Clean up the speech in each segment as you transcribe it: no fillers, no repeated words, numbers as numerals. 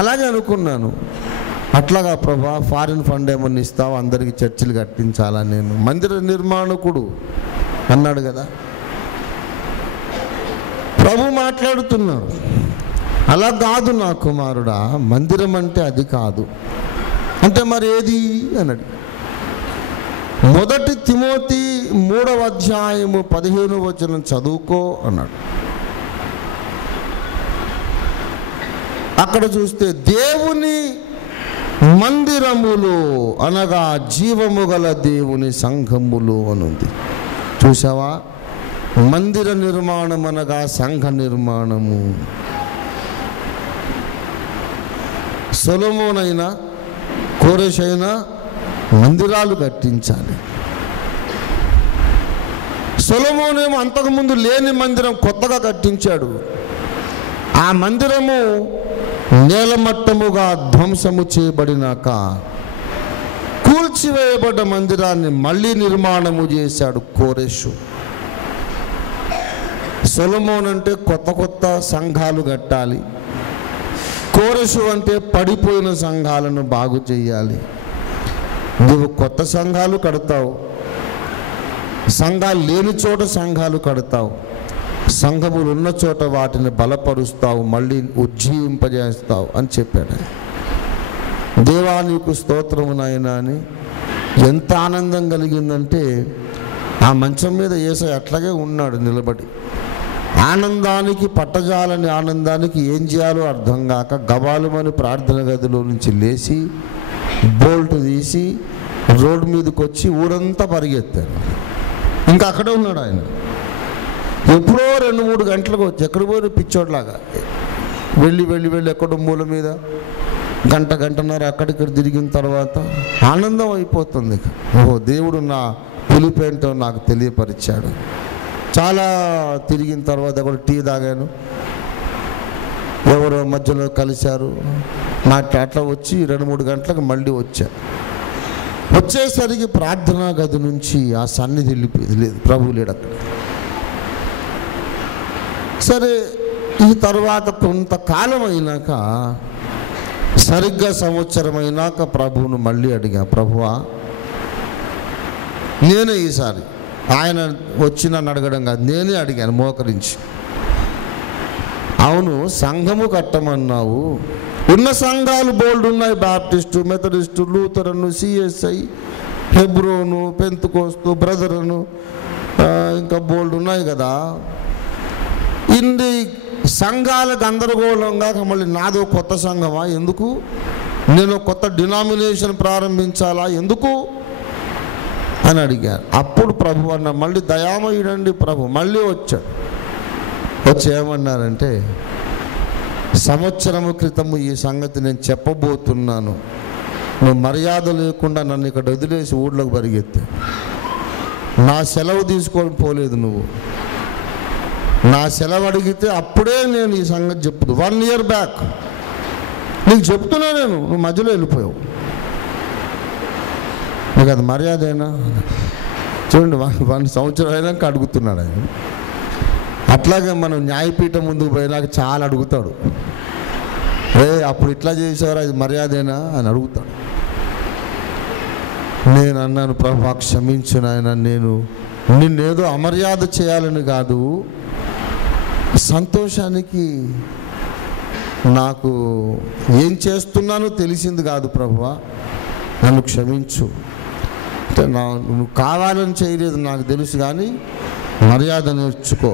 అలాగే అనుకున్నాను. అట్లాగా ప్రభా, ఫారిన్ ఫండ్ ఏమన్నా ఇస్తావు, అందరికీ చర్చిలు కట్టించాలని. నేను మందిర నిర్మాణకుడు అన్నాడు కదా. ప్రభు మాట్లాడుతున్నాడు, అలా కాదు నా కుమారుడా, మందిరం అంటే అది కాదు. అంటే మరి ఏది అన్నాడు. 1 తిమోతి 3వ అధ్యాయము 15వ వచనం చదువుకో అన్నాడు. అక్కడ చూస్తే దేవుని మందిరములు అనగా జీవము గల దేవుని సంఘములు అనుంది. చూసావా, మందిర నిర్మాణం అనగా సంఘ నిర్మాణము. సొలొమోనైనా కోరెషైనా మందిరాలు కట్టించాలి. సొలొమోనేమో అంతకుముందు లేని మందిరం కొత్తగా కట్టించాడు. ఆ మందిరము నేలమట్టముగా ధ్వంసము చేయబడినాక కూల్చివేయబడ్డ మందిరాన్ని మళ్ళీ నిర్మాణము చేశాడు కోరెషు. సొలొమోన్ అంటే కొత్త కొత్త సంఘాలు కట్టాలి, కోరెషు అంటే పడిపోయిన సంఘాలను బాగు చేయాలి. నువ్వు కొత్త సంఘాలు కడతావు, సంఘాలు లేని చోట సంఘాలు కడతావు, సంఘములు ఉన్న చోట వాటిని బలపరుస్తావు, మళ్ళీ ఉజ్జీవింపజేస్తావు అని చెప్పాడు. దేవా నీకు స్తోత్రము నాయనా అని ఎంత ఆనందం కలిగిందంటే, ఆ మంచం మీద యేసయ్య అట్లాగే ఉన్నాడు నిలబడి. ఆనందానికి పట్టజాలని ఆనందానికి ఏం చేయాలో అర్థం కాక గబాలుమని ప్రార్థన గదిలో నుంచి లేచి బోల్ట్ తీసి రోడ్డు మీదకి వచ్చి ఊరంతా పరిగెత్తారు. ఇంకా అక్కడే ఉన్నాడు ఆయన. ఎప్పుడో 2-3 గంటలకు వచ్చి ఎక్కడ పోయిన పిచ్చోడ్లాగా వెళ్ళి వెళ్ళి వెళ్ళి ఎక్కడో మూల మీద గంటన్నర అక్కడిక్కడ తిరిగిన తర్వాత ఆనందం అయిపోతుంది. ఓహో, దేవుడు నా పిలుపేంటో నాకు తెలియపరిచాడు. చాలా తిరిగిన తర్వాత కూడా టీ తాగాను, ఎవరో మధ్యలో కలిశారు, నాకు అట్లా వచ్చి 2-3 గంటలకు మళ్ళీ వచ్చేసరికి ప్రార్థనా గది నుంచి ఆ సన్నిధి వెళ్ళిపోయింది. లేదు, ప్రభువు లేడు అక్కడ. సరే, ఈ తర్వాత కొంతకాలం అయినాక, సరిగ్గా సంవత్సరం అయినాక ప్రభువును మళ్ళీ అడిగా, ప్రభువా నేనే ఈసారి, ఆయన వచ్చి నన్ను అడగడం కాదు, నేనే అడిగాను మోకరించి. అవును, సంఘము కట్టమన్నావు, ఉన్న సంఘాలు బోల్డ్ ఉన్నాయి, బాప్టిస్టు, మెథడిస్టు, లూథరను, సిఎస్ఐ, హెబ్రోను, పెంతుకోస్తు, బ్రదరను, ఇంకా బోల్డ్ ఉన్నాయి కదా. ఇన్ని సంఘాల గందరగోళంగా మళ్ళీ నాదో కొత్త సంఘమా ఎందుకు, నేను కొత్త డినామినేషన్ ప్రారంభించాలా ఎందుకు అని అడిగారు. అప్పుడు ప్రభు అన్న, మళ్ళీ దయామయుడండి ప్రభు మళ్ళీ వచ్చాడు. వచ్చి ఏమన్నారంటే, సంవత్సరము క్రితము ఈ సంగతి నేను చెప్పబోతున్నాను, నువ్వు మర్యాద లేకుండా నన్ను ఇక్కడ వదిలేసి ఊళ్ళోకి పరిగెత్తా. నా సెలవు తీసుకొని పోలేదు నువ్వు, నా సెలవు అడిగితే అప్పుడే నేను ఈ సంగతి చెప్తూ 1 year బ్యాక్ నీకు చెప్తున్నా నేను, నువ్వు మధ్యలో వెళ్ళిపోయావు. నీకు అది మర్యాద అయినా? చూడండి, 1 సంవత్సరం అయినాక అడుగుతున్నాడు ఆయన. అట్లాగే మనం న్యాయపీఠం ముందుకు పోయినాక చాలా అడుగుతాడు, అప్పుడు ఇట్లా చేసేవారు, అది మర్యాదేనా అని అడుగుతాడు. నేను అన్నాను, ప్రభు క్షమించు నాయన, నేను నిన్నేదో అమర్యాద చేయాలని కాదు, సంతోషానికి నాకు ఏం చేస్తున్నానో తెలిసింది కాదు ప్రభువా, నన్ను క్షమించు. అంటే నువ్వు కావాలని చేయలేదు నాకు తెలుసు, కానీ మర్యాద నేర్చుకో,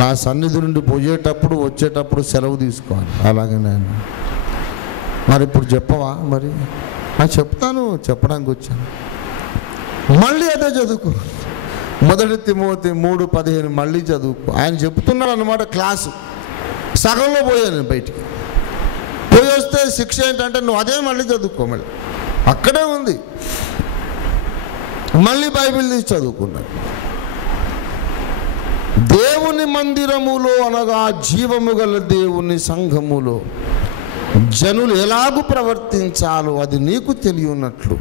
నా సన్నిధి నుండి పోయేటప్పుడు వచ్చేటప్పుడు సెలవు తీసుకోవాలి. అలాగే నేను మరి ఇప్పుడు చెప్పవా? మరి చెప్తాను, చెప్పడానికి వచ్చాను. మళ్ళీ అదే చదువుకో, 1 తిమోతి 3:15 మళ్ళీ చదువుకో. ఆయన చెప్తున్నాడు అన్నమాట. క్లాసు సగంలో పోయాను, బయటికి పోయి వస్తే శిక్ష ఏంటంటే నువ్వు అదే మళ్ళీ చదువుకో. మళ్ళీ అక్కడే ఉంది, మళ్ళీ బైబిల్ తీసి చదువుకున్నాను. దేవుని మందిరములో అనగా జీవము గల దేవుని సంఘములో జనులు ఎలాగూ ప్రవర్తించాలో అది నీకు తెలియనట్లు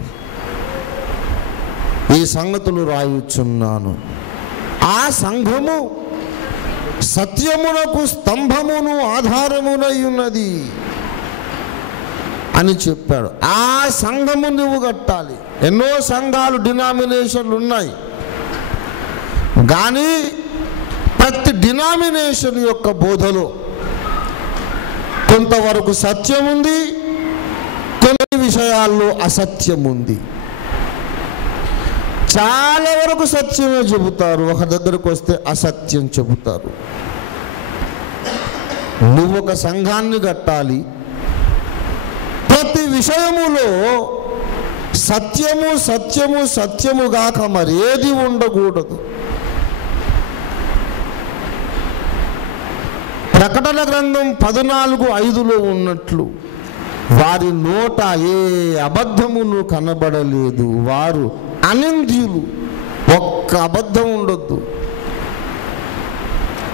ఈ సంగతులు రాయుచున్నాను. ఆ సంఘము సత్యమునకు స్తంభమును ఆధారమునై ఉన్నది. అని చెప్పాడు. ఆ సంఘము నువ్వు కట్టాలి. ఎన్నో సంఘాలు, డినామినేషన్లు ఉన్నాయి, కానీ ప్రతి డినామినేషన్ యొక్క బోధలో కొంతవరకు సత్యం ఉంది, కొన్ని విషయాల్లో అసత్యం ఉంది. చాలా వరకు సత్యమే చెబుతారు, ఒక దగ్గరకు వస్తే అసత్యం చెబుతారు. నువ్వు ఒక సంఘాన్ని కట్టాలి, ప్రతి విషయములో సత్యము సత్యము సత్యము గాక మరి ఏది ఉండకూడదు. ప్రకటన గ్రంథం 14:5లో ఉన్నట్లు వారి నోట ఏ అబద్ధమును కనబడలేదు, వారు అనింద్యులు, ఒక్క అబద్ధం ఉండొద్దు.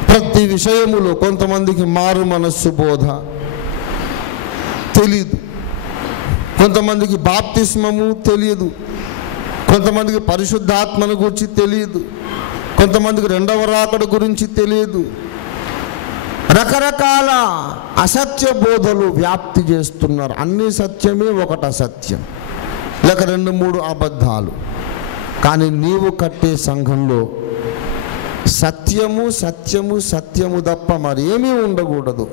ప్రతి విషయములో కొంతమందికి మారు మనస్సు బోధ తెలీదు, కొంతమందికి బాప్తిస్మము తెలియదు, కొంతమందికి పరిశుద్ధాత్మను గురించి తెలియదు, కొంతమందికి రెండవ రాకడ గురించి తెలియదు. రకరకాల అసత్య బోధలు వ్యాప్తి చేస్తున్నారు. అన్ని సత్యమే, ఒకటి అసత్యం, లేక 2-3 అబద్ధాలు. కానీ నీవు కట్టే సంఘంలో సత్యము సత్యము సత్యము తప్ప మరి ఏమీ ఉండకూడదు.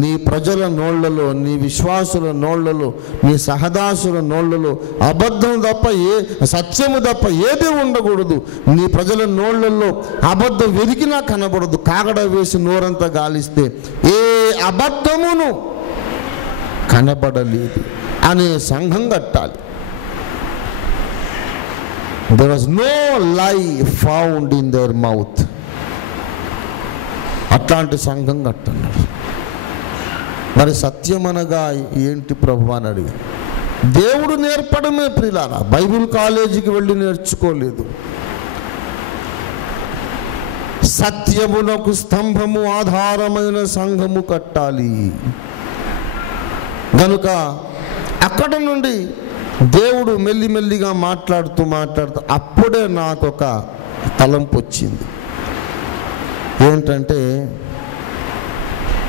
నీ ప్రజల నోళ్లలో, నీ విశ్వాసుల నోళ్లలో, నీ సహదాసుల నోళ్లలో అబద్ధం తప్ప సత్యము తప్ప ఏది ఉండకూడదు. నీ ప్రజల నోళ్లలో అబద్ధం వెదికినా కనబడదు. కాగడ వేసి నోరంతా గాలిస్తే ఏ అబద్ధమును కనబడలేదు అనే సంఘం కట్టాలి. There was no lie found in their mouth. అట్లాంటి సంఘం కట్టన్నారు. మరి సత్యం అనగా ఏంటి ప్రభు అని అడిగి, దేవుడు నేర్పడమే ప్రియులారా, బైబిల్ కాలేజీకి వెళ్ళి నేర్చుకోలేదు. సత్యమునకు స్తంభము ఆధారమైన సంఘము కట్టాలి. కనుక అక్కడ నుండి దేవుడు మెల్లిమెల్లిగా మాట్లాడుతూ అప్పుడే నాకు ఒక తలంపు వచ్చింది. ఏంటంటే,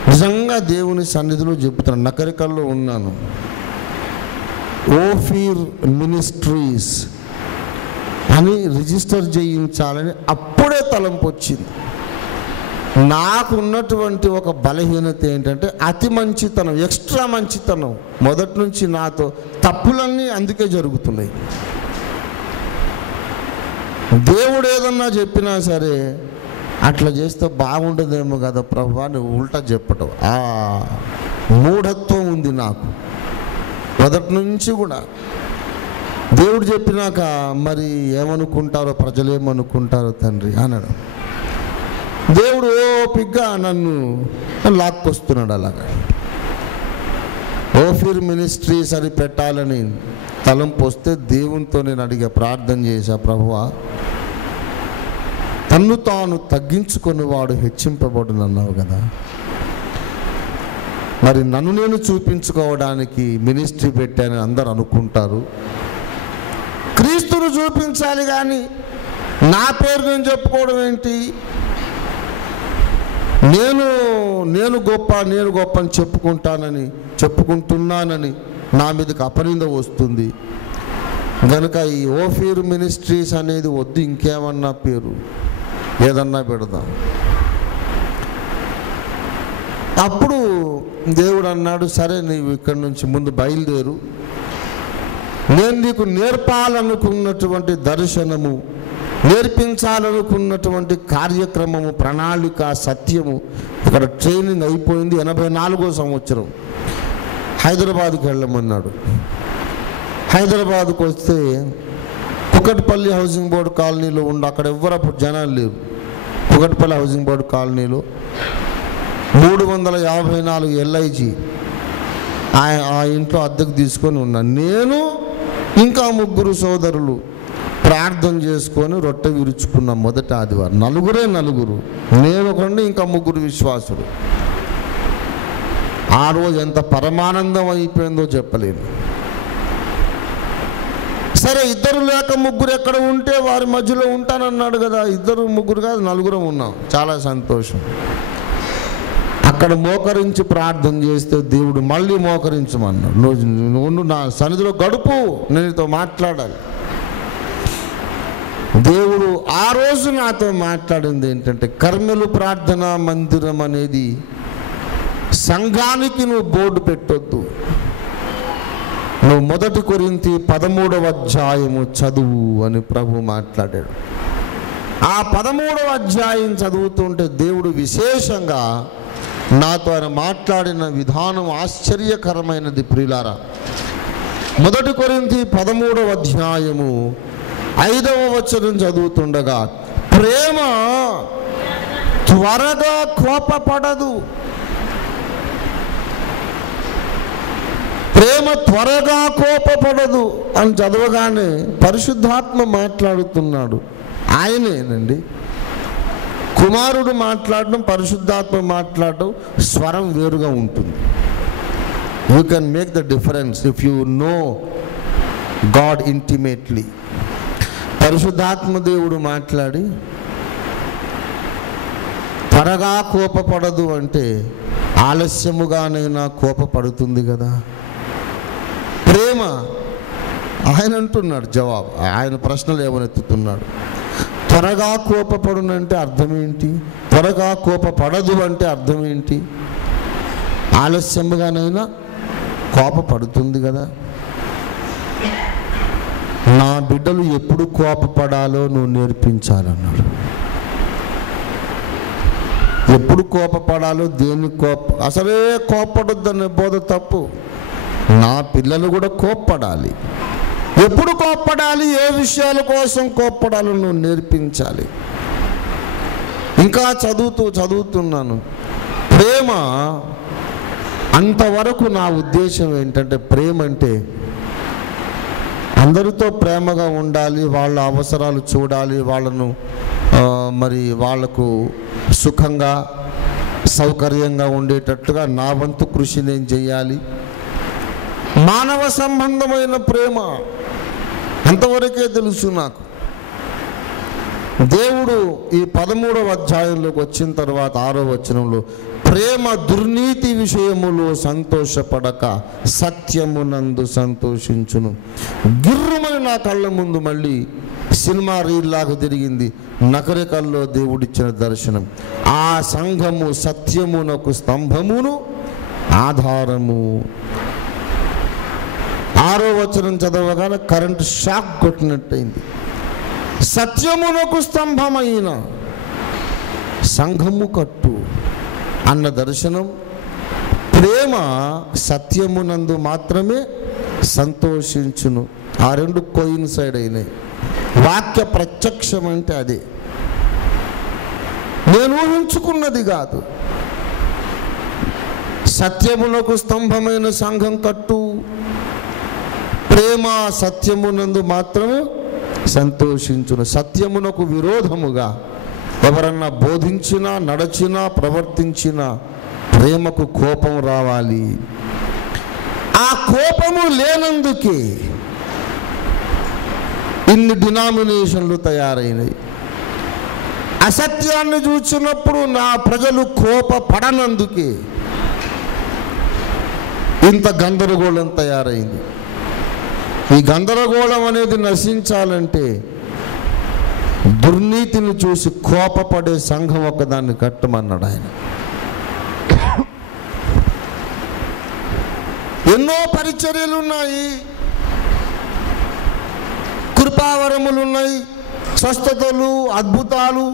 నిజంగా దేవుని సన్నిధిలో చెబుతున్నాను, నకరికల్లో ఉన్నాను, ఓఫీర్ మినిస్ట్రీస్ అని రిజిస్టర్ చేయించాలని అప్పుడే తలంపు వచ్చింది. నాకు ఉన్నటువంటి ఒక బలహీనత ఏంటంటే అతి మంచితనం, ఎక్స్ట్రా మంచితనం. మొదటి నుంచి నాతో తప్పులన్నీ అందుకే జరుగుతున్నాయి. దేవుడు ఏదన్నా చెప్పినా సరే అట్లా చేస్తే బాగుండదేమో కదా ప్రభు అని ఉల్టా చెప్పటం, ఆ మూఢత్వం ఉంది నాకు మొదటి నుంచి కూడా. దేవుడు చెప్పినాక మరి ఏమనుకుంటారో, ప్రజలు ఏమనుకుంటారో తండ్రి అన్నాడు. దేవుడు ఓపిగ్గా నన్ను లాక్కొస్తున్నాడు. అలాగా ఓఫీర్ మినిస్ట్రీస్ అని పెట్టాలని తలంపు వస్తే దేవునితో నేను అడిగా, ప్రార్థన చేశా, ప్రభువా తన్ను తాను తగ్గించుకొని వాడు హెచ్చింపబడును అన్నావు కదా, మరి నన్ను నేను చూపించుకోవడానికి మినిస్ట్రీ పెట్టానని అందరు అనుకుంటారు. క్రీస్తును చూపించాలి కానీ నా పేరు నేను చెప్పుకోవడం ఏంటి? నేను గొప్ప అని చెప్పుకుంటున్నానని నా మీదకి అపనింద వస్తుంది. కనుక ఈ ఓఫీర్ మినిస్ట్రీస్ అనేది వద్దు, ఇంకేమన్నా పేరు ఏదన్నా పెడదాం. అప్పుడు దేవుడు అన్నాడు, సరే నీవు ఇక్కడి నుంచి ముందు బయలుదేరు, నేను నీకు నేర్పాలనుకున్నటువంటి దర్శనము, నేర్పించాలనుకున్నటువంటి కార్యక్రమము, ప్రణాళిక, సత్యము ఇక్కడ ట్రైనింగ్ అయిపోయింది. 84వ సంవత్సరం హైదరాబాద్కి వెళ్ళమన్నాడు. హైదరాబాద్కు వస్తే కుకట్పల్లి హౌసింగ్ బోర్డు కాలనీలో అక్కడ ఎవ్వరు అప్పుడు జనాలు లేరు. కుకట్పల్లి హౌసింగ్ బోర్డు కాలనీలో 354 LIG ఆ ఇంట్లో అద్దెకు తీసుకొని ఉన్నాను. నేను ఇంకా 3 సోదరులు ప్రార్థన చేసుకొని రొట్టె విరుచుకున్నాం. మొదటి ఆదివారం నలుగురు, నేను ఒకటి, ఇంకా 3 విశ్వాసులు. ఆ రోజు ఎంత పరమానందం అయిపోయిందో చెప్పలేను. సరే, 2 లేక 3 ఎక్కడ ఉంటే వారి మధ్యలో ఉంటానన్నాడు కదా. 2, 3 కాదు, 4 ఉన్నాం. చాలా సంతోషం. అక్కడ మోకరించి ప్రార్థన చేస్తే దేవుడు మళ్ళీ మోకరించమన్నాడు. నువ్వు నా సన్నిధిలో గడుపు, నేను నీతో మాట్లాడాలి. దేవుడు ఆ రోజు నాతో మాట్లాడింది ఏంటంటే, కర్మెలు ప్రార్థనా మందిరం అనేది సంఘానికి నువ్వు బోర్డు పెట్టొద్దు, నువ్వు 1 కొరింథీ 13వ అధ్యాయము చదువు అని ప్రభు మాట్లాడాడు. ఆ 13వ అధ్యాయం చదువుతుంటే దేవుడు విశేషంగా నాతో ఆయన మాట్లాడిన విధానం ఆశ్చర్యకరమైనది. ప్రియులారా, 1 కొరింథీ 13వ అధ్యాయము 5వ వచనం చదువుతుండగా, ప్రేమ త్వరగా కోపపడదు, ప్రేమ త్వరగా కోపపడదు అని చదవగానే పరిశుద్ధాత్మ మాట్లాడుతున్నాడు. ఆయనేనండి, కుమారుడు మాట్లాడడం, పరిశుద్ధాత్మ మాట్లాడడం స్వరం వేరుగా ఉంటుంది. You can make the difference if you know God intimately. పరిశుద్ధాత్మ దేవుడు మాట్లాడి త్వరగా కోపపడదు అంటే ఆలస్యముగానైనా కోపపడుతుంది కదా. ప్రేమ, ఆయన అంటున్నాడు జవాబు, ఆయన ప్రశ్నలు ఏమనెత్తుతున్నాడు. త్వరగా కోపపడునంటే అర్థం ఏంటి? త్వరగా కోపపడదు అంటే అర్థం ఏంటి? ఆలస్యముగానైనా కోపపడుతుంది కదా. నా బిడ్డలు ఎప్పుడు కోపపడాలో నువ్వు నేర్పించాలన్నాడు. ఎప్పుడు కోపపడాలో, దేన్ని అసలే కోపపడొద్దనే బోధ తప్పు. నా పిల్లలు కూడా కోప్పడాలి. ఎప్పుడు కోప్పడాలి, ఏ విషయాల కోసం కోప్పడాలో నువ్వు నేర్పించాలి. ఇంకా చదువుతున్నాను. ప్రేమ అంతవరకు నా ఉద్దేశం ఏంటంటే, ప్రేమ అంటే అందరితో ప్రేమగా ఉండాలి, వాళ్ళ అవసరాలు చూడాలి, వాళ్ళను వాళ్లకు సుఖంగా సౌకర్యంగా ఉండేటట్టుగా నా వంతు కృషి నేను చేయాలి. మానవ సంబంధమైన ప్రేమ అంతవరకే తెలుసు నాకు. దేవుడు ఈ 13వ అధ్యాయంలోకి వచ్చిన తర్వాత 6వ వచనంలో, ప్రేమ దుర్నీతి విషయములో సంతోషపడక సత్యమునందు సంతోషించును. గిర్రుమని నా కళ్ళ ముందు మళ్ళీ సినిమా రీల్లాగా తిరిగింది నకరికల్లో దేవుడిచ్చిన దర్శనం. ఆ సంఘము సత్యమునకు స్తంభమును ఆధారము. 6వ వచనం చదవగానే కరెంటు షాక్ కొట్టినట్టయింది. సత్యమునకు స్తంభమైన సంఘము కట్టు అన్న దర్శనం. ప్రేమ సత్యమునందు మాత్రమే సంతోషించును. ఆ రెండు కోయిన్సైడ్ అయినాయి. వాక్య ప్రత్యక్షం అంటే అదే. నేను ఊహించుకున్నది కాదు. సత్యమునకు స్తంభమైన సంఘం కట్టు, ప్రేమ సత్యమునందు మాత్రమే సంతోషించును. సత్యమునకు విరోధముగా ఎవరన్నా బోధించినా, నడచినా, ప్రవర్తించినా ప్రేమకు కోపం రావాలి. ఆ కోపము లేనందుకే ఇన్ని డినామినేషన్లు తయారైనవి. అసత్యాన్ని చూసినప్పుడు నా ప్రజలు కోపపడనందుకే ఇంత గందరగోళం తయారైంది. ఈ గందరగోళం అనేది నశించాలంటే దుర్నీతిని చూసి కోపపడే సంఘం ఒకదాన్ని కట్టమన్నాడు ఆయన. ఎన్నో పరిచర్యలు ఉన్నాయి, కృపావరములు ఉన్నాయి, స్వస్థతలు, అద్భుతాలు,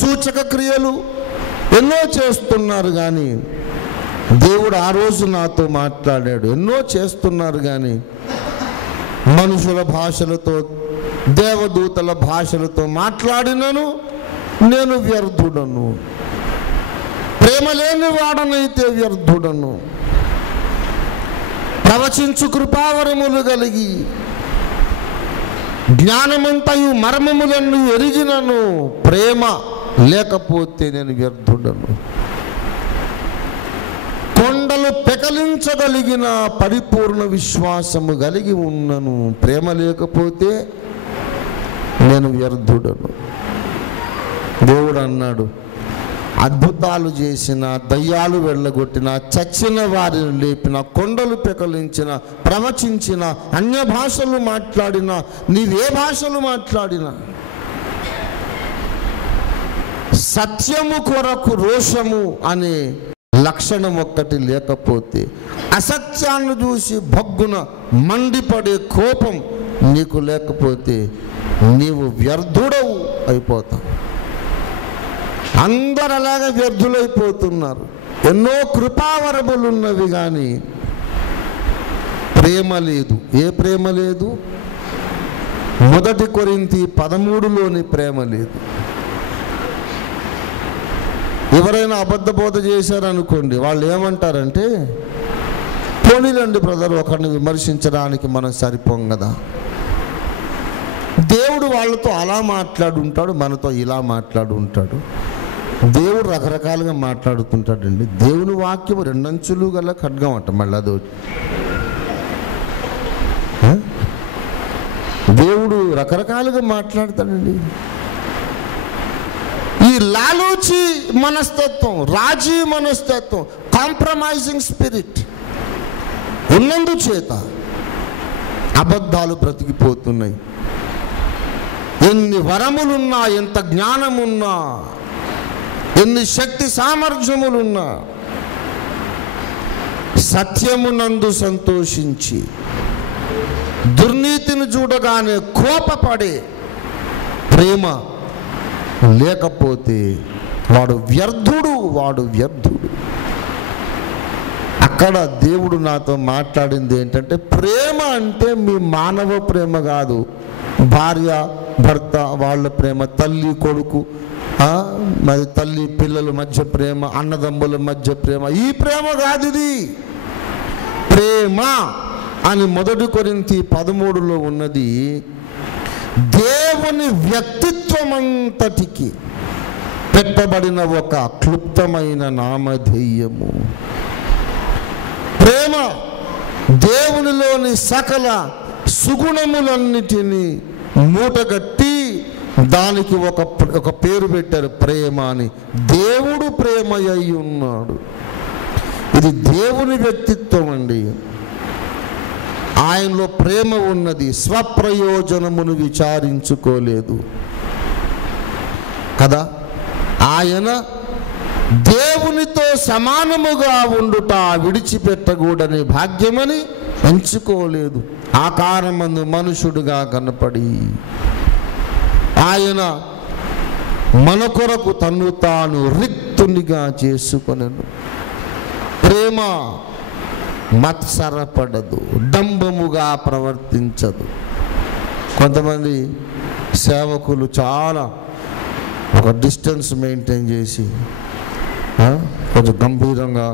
సూచక క్రియలు ఎన్నో చేస్తున్నారు. కానీ దేవుడు ఆ రోజు నాతో మాట్లాడాడు. ఎన్నో చేస్తున్నారు కానీ మనుషుల భాషలతో, దేవదూతల భాషలతో మాట్లాడినను నేను వ్యర్థుడను, ప్రేమ లేని వాడనైతే వ్యర్థుడను. ప్రవచించు కృపావరములు కలిగి జ్ఞానమంతయు మర్మములను ఎరిగినను ప్రేమ లేకపోతే నేను వ్యర్థుడను. కొండలు పెకలించగలిగిన పరిపూర్ణ విశ్వాసము కలిగి ఉన్నను, ప్రేమ లేకపోతే నేను వ్యర్థుడను. దేవుడు అన్నాడు, అద్భుతాలు చేసిన, దయ్యాలు వెళ్ళగొట్టిన, చచ్చిన వారిని లేపిన, కొండలు పెకలించిన, ప్రవచించిన, అన్య భాషలు మాట్లాడిన, నీవే భాషలు మాట్లాడినా, సత్యము కొరకు రోషము అనే లక్షణం ఒక్కటి లేకపోతే, అసత్యాన్ని చూసి భగ్గున మండిపడే కోపం నీకు లేకపోతే నీవు వ్యర్థుడవు అయిపోతావు. అందరు అలాగే వ్యర్థులైపోతున్నారు. ఎన్నో కృపావరములు ఉన్నవి కానీ ప్రేమ లేదు. ఏ ప్రేమ లేదు? 1 కొరింథీ 13లోని ప్రేమ లేదు. ఎవరైనా అబద్ధ బోధ చేశారనుకోండి, వాళ్ళు ఏమంటారంటే, పోనీలండి బ్రదర్, ఒకరిని విమర్శించడానికి మనం సరిపోం కదా. దేవుడు వాళ్ళతో అలా మాట్లాడుంటాడు, మనతో ఇలా మాట్లాడుంటాడు. దేవుడు రకరకాలుగా మాట్లాడుతుంటాడండి. దేవుని వాక్యం 2 అంచులు గల ఖడ్గం అంట. మళ్ళీ అది దేవుడు రకరకాలుగా మాట్లాడతాడండి. ఈ లాలూచి మనస్తత్వం, రాజీ మనస్తత్వం, కాంప్రమైజింగ్ స్పిరిట్ ఉన్నందుచేత అబద్ధాలు బ్రతికిపోతున్నాయి. ఎన్ని వరములున్నా, ఎంత జ్ఞానమున్నా, ఎన్ని శక్తి సామర్థ్యములున్నా, సత్యమునందు సంతోషించి దుర్నీతిని చూడగానే కోపపడే ప్రేమ లేకపోతే వాడు వ్యర్థుడు. అక్కడ దేవుడు నాతో మాట్లాడింది ఏంటంటే, ప్రేమ అంటే మీ మానవ ప్రేమ కాదు, భార్య భర్త వాళ్ళ ప్రేమ, తల్లి కొడుకు, మరి తల్లి పిల్లల మధ్య ప్రేమ, అన్నదమ్ముల మధ్య ప్రేమ, ఈ ప్రేమ కాదు. ఇది ప్రేమ అని 1 కొరింథీ 13లో ఉన్నది దేవుని వ్యక్తిత్వమంతటికి పెట్టబడిన ఒక క్లుప్తమైన నామధేయము. ప్రేమ దేవునిలోని సకల సుగుణములన్నిటినీ మూటగట్టి దానికి ఒక పేరు పెట్టారు, ప్రేమ అని. దేవుడు ప్రేమ అయి ఉన్నాడు. ఇది దేవుని వ్యక్తిత్వం అండి. ఆయనలో ప్రేమ ఉన్నది. స్వప్రయోజనమును విచారించుకోలేదు కదా. ఆయన దేవునితో సమానముగా ఉండుట విడిచిపెట్టకూడని భాగ్యమని ఎంచుకోలేదు. ఆకారమందు మనుషుడుగా కనపడి ఆయన మన కొరకు తన్ను తాను రిక్తునిగా చేసుకొనెను. ప్రేమ మత్సరపడదు, డంబముగా ప్రవర్తించదు. కొంతమంది సేవకులు చాలా ఒక డిస్టెన్స్ మెయింటైన్ చేసి కొంచెం గంభీరంగా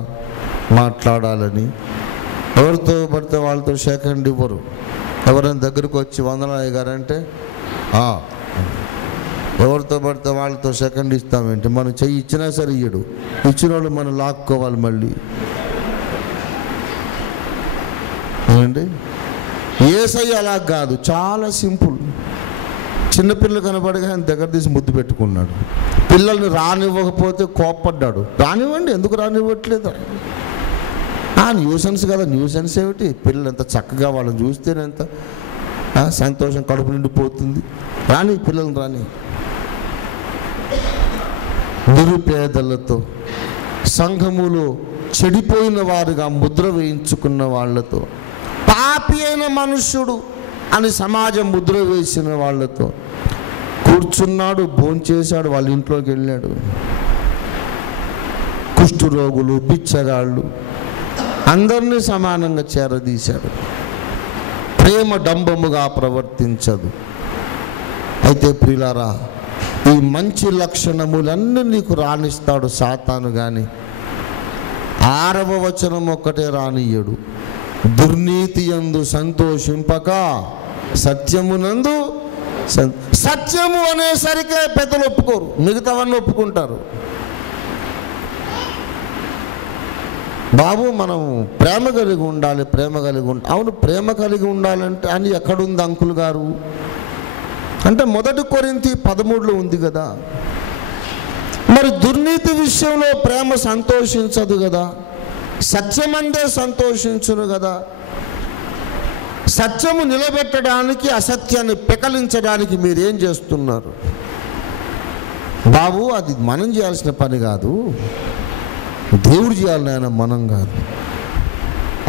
మాట్లాడాలని, ఎవరితో పడితే వాళ్ళతో సెకండ్ ఇవ్వరు. ఎవరైనా దగ్గరకు వచ్చి వందనాయ్య గారు అంటే ఎవరితో పడితే వాళ్ళతో సెకండ్ ఇస్తామేంటి? మనం చెయ్యి ఇచ్చినా సరే ఇయ్యడు. ఇచ్చిన వాళ్ళు మనం లాక్కోవాలి మళ్ళీ. ఏమండి, యేసయ్య అలా కాదు, చాలా సింపుల్. చిన్నపిల్లలు కనపడగా ఆయన దగ్గర తీసి ముద్దు పెట్టుకున్నాడు. పిల్లల్ని రానివ్వకపోతే కోప్పడ్డాడు. రానివ్వండి, ఎందుకు రానివ్వట్లేదు? న్యూసెన్స్ కదా. న్యూసెన్స్ ఏమిటి? పిల్లలు ఎంత చక్కగా వాళ్ళని చూస్తేనే ఎంత సంతోషం, కడుపు నిండిపోతుంది. రాని పిల్లల్ని రాని. నిరుపేదలతో, సంఘములో చెడిపోయిన వారుగా ముద్ర వేయించుకున్న వాళ్ళతో, పాపి అయిన మనుష్యుడు అని సమాజం ముద్ర వేసిన వాళ్ళతో కూర్చున్నాడు, భోంచేశాడు, వాళ్ళ ఇంట్లోకి వెళ్ళాడు. కుష్ఠరోగులు, బిచ్చగాళ్ళు అందరినీ సమానంగా చేరదీశాడు. ప్రేమ డంబముగా ప్రవర్తించదు. అయితే ప్రియులారా, ఈ మంచి లక్షణములన్నీ నీకు రాణిస్తాడు సాతాను. కానీ 6వ వచనం ఒక్కటే రానియ్యడు. దుర్నీతి యందు సంతోషింపక సత్యమునందు. సత్యము అనేసరికే పెద్దలు ఒప్పుకోరు, మిగతావన్నీ ఒప్పుకుంటారు. బాబు మనం ప్రేమ కలిగి ఉండాలి, ప్రేమ కలిగి ఉండాలి. అవును, ప్రేమ కలిగి ఉండాలంటే అని ఎక్కడుంది అంకుల్ గారు అంటే 1 కొరింథీ 13లో ఉంది కదా. మరి దుర్నీతి విషయంలో ప్రేమ సంతోషించదు కదా, సత్యమందే సంతోషించును కదా. సత్యము నిలబెట్టడానికి అసత్యాన్ని పెకలించడానికి మీరేం చేస్తున్నారు? బాబు, అది మనం చేయాల్సిన పని కాదు, దేవుడు చేయాలి నాయన, మనం కాదు.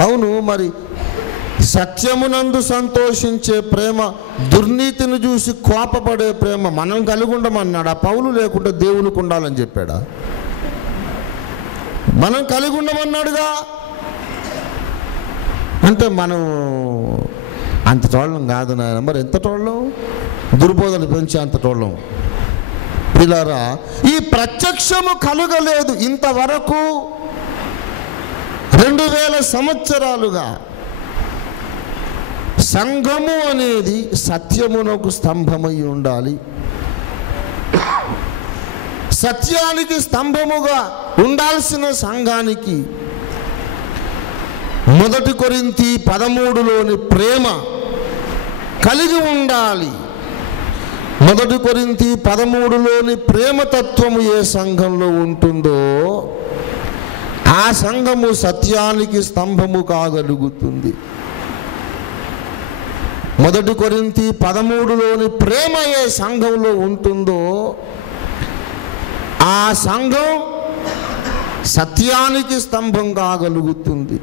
అవును, మరి సత్యమునందు సంతోషించే ప్రేమ, దుర్నీతిని చూసి కోపపడే ప్రేమ మనం కలిగి ఉండమన్నాడా? పౌలు లేకుండా దేవునికి ఉండాలని చెప్పాడా? మనం కలిగి ఉండమన్నాడుగా. అంటే మనం అంత తోళ్ళం కాదు నాయన. మరి ఎంత తోళ్ళం? దుర్బోధలు పెంచే అంత తోళ్ళం. పిల్లరా, ఈ ప్రత్యక్షము కలుగలేదు ఇంతవరకు. 2000 సంవత్సరాలుగా సంఘము అనేది సత్యమునకు స్తంభమై ఉండాలి. సత్యానికి స్తంభముగా ఉండాల్సిన సంఘానికి 1 కొరింథీ 13లోని ప్రేమ కలిగి ఉండాలి. 1 కొరింథీ 13లోని ప్రేమతత్వము ఏ సంఘంలో ఉంటుందో ఆ సంఘము సత్యానికి స్తంభము కాగలుగుతుంది. 1 కొరింథీ 13లోని ప్రేమ ఏ సంఘంలో ఉంటుందో ఆ సంఘం సత్యానికి స్తంభం కాగలుగుతుంది.